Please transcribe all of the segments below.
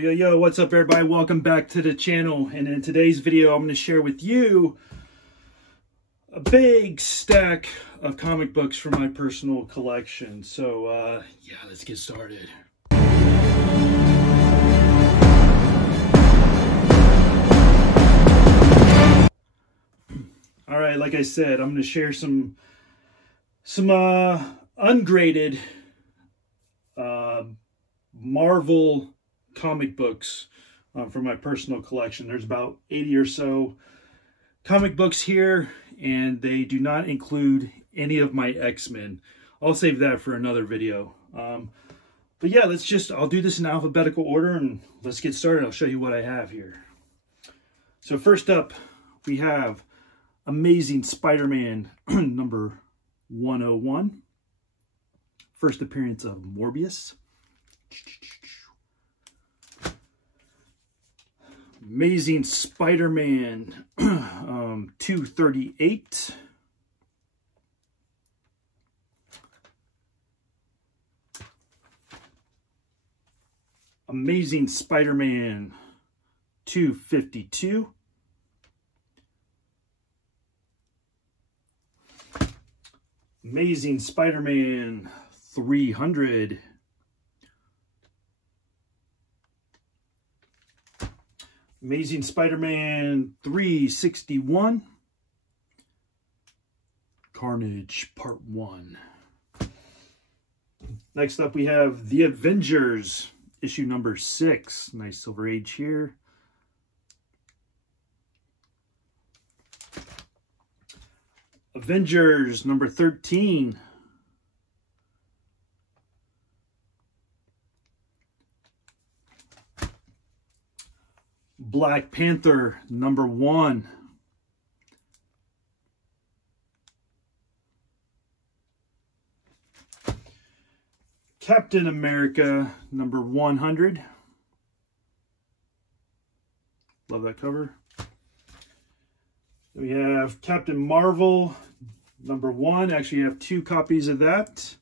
Yo, what's up everybody? Welcome back to the channel. And in today's video, I'm going to share with you a big stack of comic books from my personal collection. So, yeah, let's get started. All right, like I said, I'm going to share some ungraded Marvel comic books from my personal collection. There's about 80 or so comic books here, and they do not include any of my X-Men. I'll save that for another video. But yeah, I'll do this in alphabetical order and let's get started. I'll show you what I have here. So first up, we have Amazing Spider-Man number 101. First appearance of Morbius. Amazing Spider-Man 238. Amazing Spider-Man 252. Amazing Spider-Man 300. Amazing Spider-Man 361. Carnage Part 1. Next up we have The Avengers, issue number 6. Nice Silver Age here. Avengers number 13. Black Panther number 1. Captain America number 100. Love that cover. We have Captain Marvel number 1. Actually, you have 2 copies of that.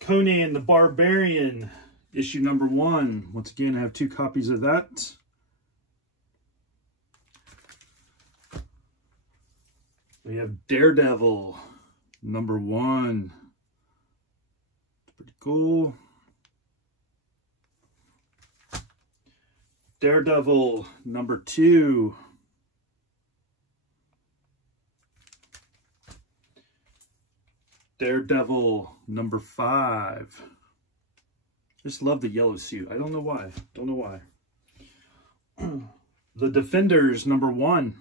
Conan the Barbarian, issue number 1. Once again, I have 2 copies of that. We have Daredevil, number 1. It's pretty cool. Daredevil, number 2. Daredevil number 5. Just love the yellow suit. I don't know why. Don't know why. The Defenders number 1.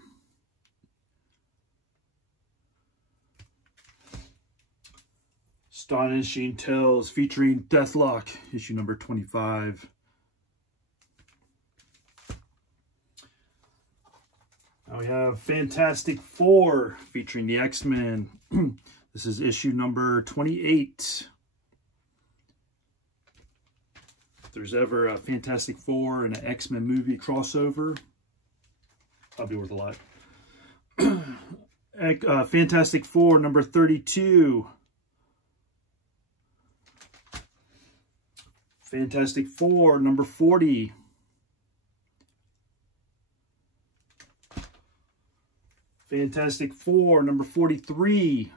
Astonishing Tales featuring Deathlock, issue number 25. Now we have Fantastic Four featuring the X-Men. This is issue number 28. If there's ever a Fantastic Four and an X-Men movie crossover, that'll be worth a lot. Fantastic Four number 32. Fantastic Four number 40. Fantastic Four number 43.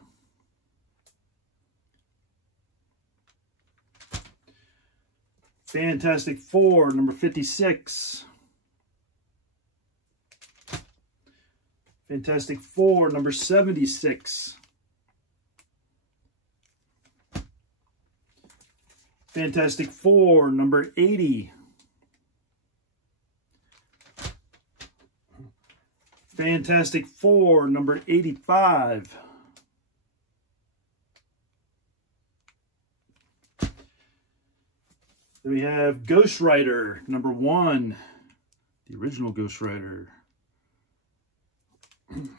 Fantastic Four number 56. Fantastic Four number 76. Fantastic Four number 80. Fantastic Four number 85. Then we have Ghost Rider number 1, the original Ghost Rider. Then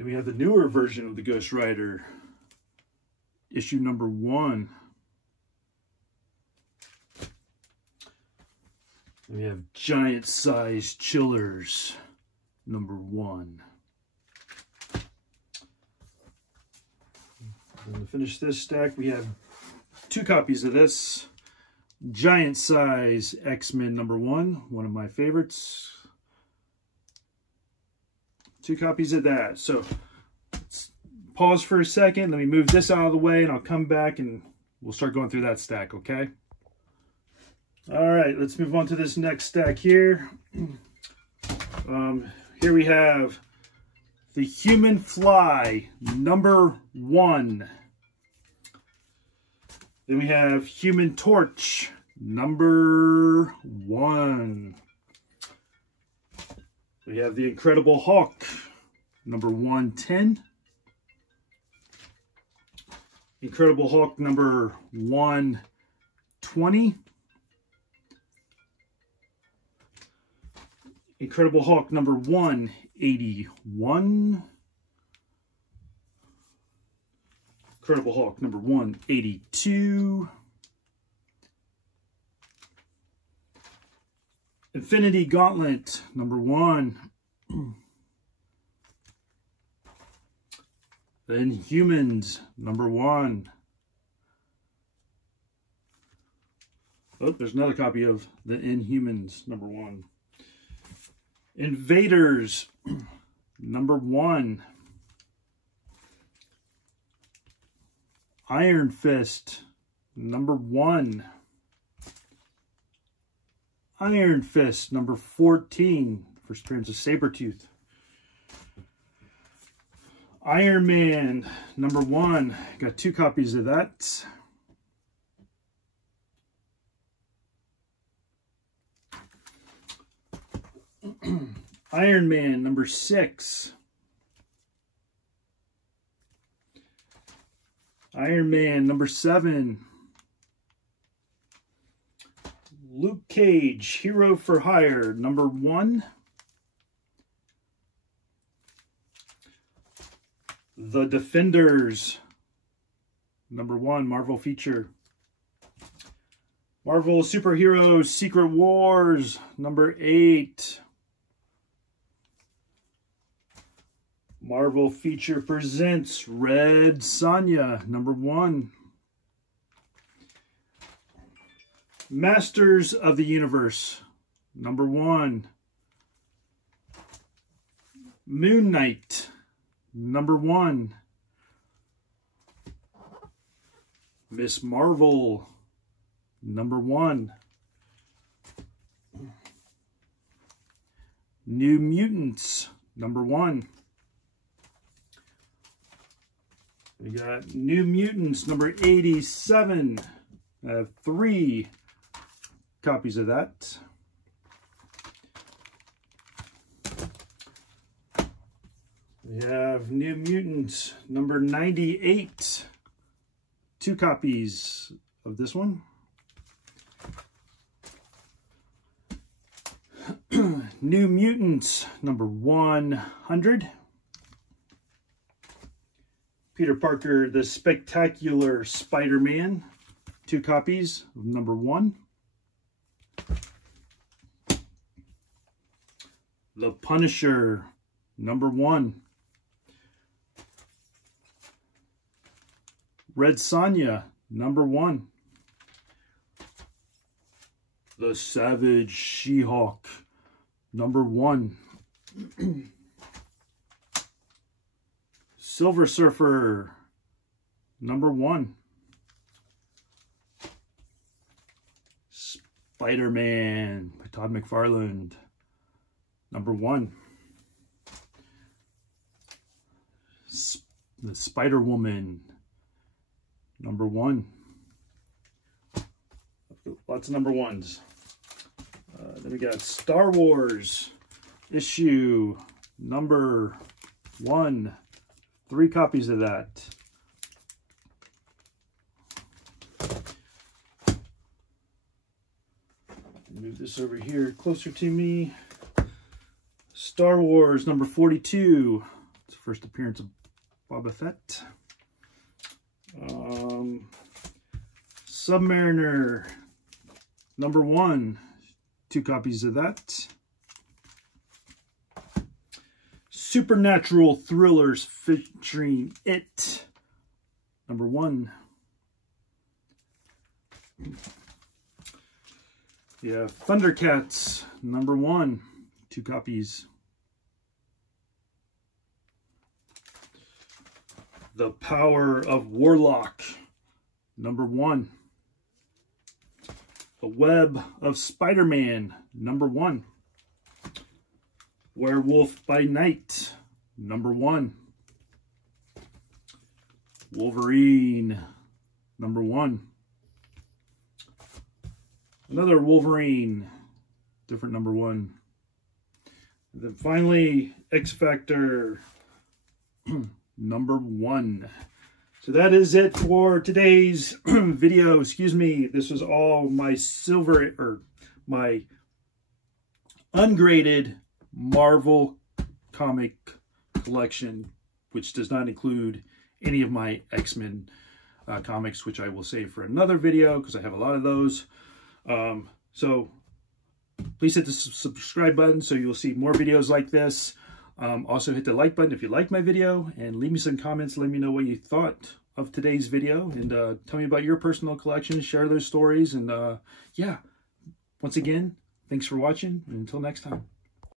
we have the newer version of the Ghost Rider, issue number 1. Then we have Giant Size Chillers number 1. And to finish this stack, we have 2 copies of this. Giant size X-Men #1, one of my favorites. 2 copies of that. So let's pause for a second. Let me move this out of the way and I'll come back and we'll start going through that stack, okay? All right, let's move on to this next stack here. Here we have the Human Fly #1. Then we have Human Torch #1. We have the Incredible Hulk #110. Incredible Hulk #120. Incredible Hulk #181. Incredible Hulk #182. Infinity Gauntlet #1. The Inhumans #1. Oh, there's another copy of the Inhumans #1. Invaders #1. Iron Fist #1. Iron Fist #14. First appearance of Sabretooth. Iron Man #1. Got 2 copies of that. Iron Man #6. Iron Man #7. Luke Cage, Hero for Hire #1. The Defenders #1, Marvel feature. Marvel Superheroes Secret Wars #8. Marvel feature presents Red Sonja #1. Masters of the Universe #1. Moon Knight #1. Miss Marvel #1. New Mutants #1. We got New Mutants #87. I have 3 copies of that. We have New Mutants #98. 2 copies of this one. New Mutants #100. Peter Parker, the Spectacular Spider-Man. 2 copies of #1. The Punisher #1. Red Sonja #1. The Savage She-Hulk #1. Silver Surfer #1. Spider-Man by Todd McFarlane #1. The Spider-Woman #1. Lots of #1s. Then we got Star Wars issue #1. 3 copies of that. Move this over here closer to me. Star Wars #42. It's the first appearance of Boba Fett. Submariner #1. 2 copies of that. Supernatural thrillers featuring It number 1. Yeah, Thundercats, number 1, 2 copies. The Power of Warlock, number 1. The Web of Spider-Man, number 1. Werewolf by Night, number 1. Wolverine, number 1. Another Wolverine, different number 1. And then finally, X-Factor, number 1. So that is it for today's video. Excuse me. This was all my my ungraded Marvel comic collection, which does not include any of my X-Men comics, which I will save for another video because I have a lot of those. So please hit the subscribe button so you'll see more videos like this. Also hit the like button if you like my video, and leave me some comments. Let me know what you thought of today's video, and tell me about your personal collection. Share those stories, and yeah, once again, thanks for watching, and until next time.